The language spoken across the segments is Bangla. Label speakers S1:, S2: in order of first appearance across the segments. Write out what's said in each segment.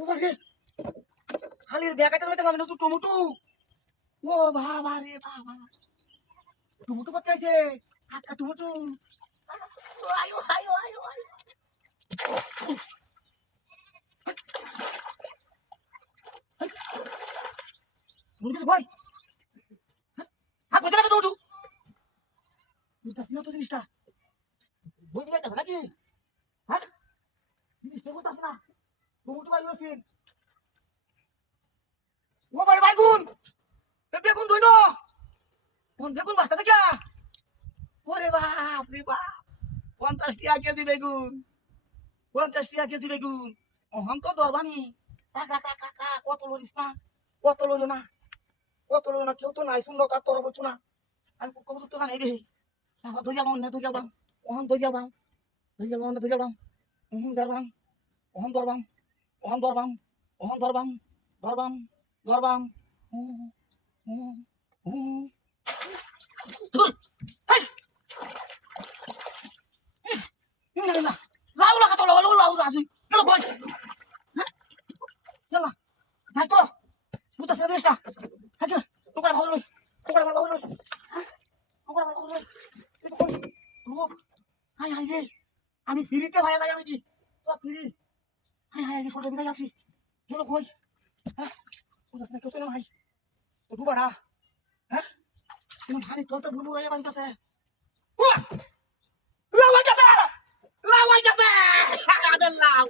S1: ওরে হালির ব্যাগাইতে যাইতে আমি তো টমেটো। ও বাবা রে বাবা। টমেটো করতে আছে? কাকা টমেটো। আয়ো আয়ো আয়ো আয়ো। তুমি কিছু হ্যাঁ? কোথায় গেছে টমেটো? বুঝতে না তো জিনিসটা। বই দিলে নাকি? হ্যাঁ? জিনিসটা কোথায় না? টমেটো বাড়ি আছেন ও বাড়ি বাইগুন। বেগুন ধইন কোন বেগুন বাস্তা থেকে? ওরে বাপ রে বাপ। পঞ্চাশ টিয়া কেজি বেগুন। পঞ্চাশ টিয়া কেজি বেগুন। অহন তো দরবানি কাকা কাকা কাকা কত লরিস না? কত লইল না? কত লইল না? কেউ তো নাই সুন্দর তার তরফ হচ্ছ না? আমি কত তো নাই রে। ধরিয়া বাম না ধরিয়া বাম। অহন ধরিয়া বাম। ধরিয়া বাম। না ধরিয়া বাম। অহন দরবাম অহন দরবাম অহন দরবাম অহন দরবাম দরবাম দরবাম হুম হুম হুম ধুর এই ইমনা ইমনা লাউ আমি ফিরিতে ভাই আমি কি? ফিরি? হাই হাই হাই ফটো বিদায় আছি। গেল কই? হ্যাঁ? কেউ তো না ভাই তো ডুবাড়া হ্যাঁ? তুমি ভারী তোর তো বুলবুল হয়ে বাড়িতেছে লাউ আইতাছে! লাউ আইতাছে! আদের লাউ।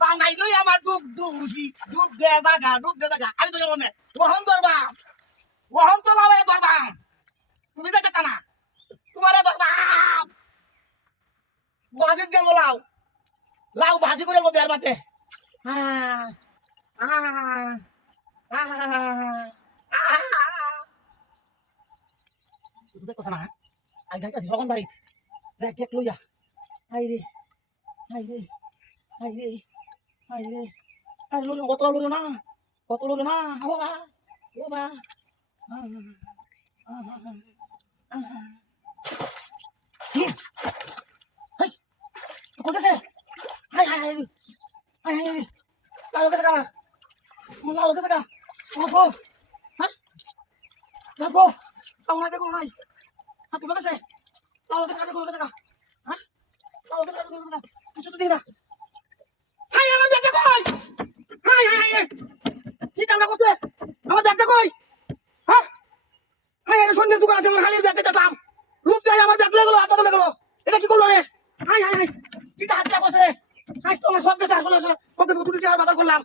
S1: বাঙাই লই আমার ডুব দুজি ডুব দে জাগা ডুব দে জাগা। আমি তো যাব না। ওহন দরবাম। ওহন তো লাউ দরবাম। তুমি দেখে না। তোমারে দরবাম। বাজি দেবো লাউ। লাউ ভাজি করে বলতে আর বাতে আহ আহ আহ আহ তুই দেখো না আই যাই কাছে যখন বাড়িতে দেখ দেখ লইয়া আই রে আই রে আই রে আই রে আই লইল কত লইল না কত লইল না ও বা ও বা হাই কোথাছে হাই হাই হাই হাই হাই লাও কেসে কামা লাও কেসে কা লাও হ্যাঁ লাও লাও না দেখো নাই। হাত তুলে গেছে লাও গেছে কাছে গেছে কা হ্যাঁ? লাও গেছে কাছে গেছে কা কিছু তো দিই না। হাই, আমার ব্যাগটা কই? হাই হাই হাই কি কামনা করতে হ্যাঁ? হাই দোকান আছে, আমার খালির ব্যাগটা চালাম লোক দেয়, আমার লেগে গেলো, আপাতত গেলো। এটা কি করল রে? হাই হাই হাই। কিটা হাতটা করছে রে তোমার সব আসলে আসলে। গেছে দুটো টাকা বাজার করলাম।